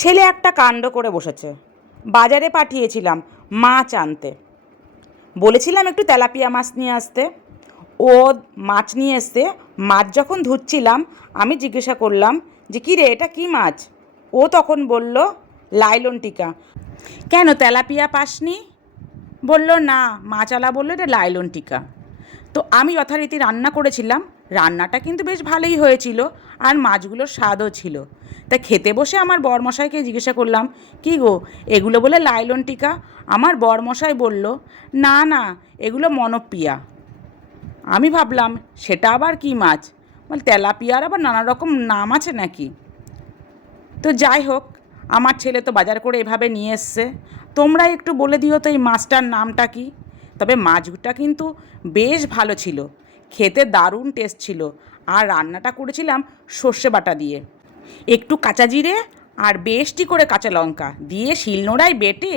ছেলে একটা কাণ্ড করে বসেছে। বাজারে পাঠিয়েছিলাম মাছ আনতে। বলেছিলাম একটু তেলাপিয়া মাছ নিয়ে আসতে। ও মাছ নিয়ে এসছে মাছ যখন ধুচ্ছিলাম, আমি জিজ্ঞাসা করলাম যে কী রে এটা কী মাছ? ও তখন বলল, লাইলন টিকা। কেন, তেলাপিয়া পাসনি? বলল, না মাছালা বলল এটা লাইলন টিকা। তো আমি যথারীতি রান্না করেছিলাম। রান্নাটা কিন্তু বেশ ভালোই হয়েছিল আর মাছগুলোর স্বাদও ছিল। তা খেতে বসে আমার বরমশাইকে জিজ্ঞাসা করলাম, কি গো, এগুলো বলে লাইলন টিকা? আমার বরমশাই বলল, না না, এগুলো মনপ্রিয়া। আমি ভাবলাম, সেটা আবার কি মাছ? বল, তেলাপিয়ার আবার নানা রকম নাম আছে নাকি? তো যাই হোক, আমার ছেলে তো বাজার করে এভাবে নিয়ে এসছে। তোমরা একটু বলে দিও তো এই মাছটার নামটা কি? তবে মাছটা কিন্তু বেশ ভালো ছিল। খেতে দারুণ টেস্ট ছিল। আর রান্নাটা করেছিলাম সর্ষে বাটা দিয়ে। একটু কাঁচা জিরে আর বেশটি করে কাঁচা লঙ্কা দিয়ে শিলনোড়ায় বেটে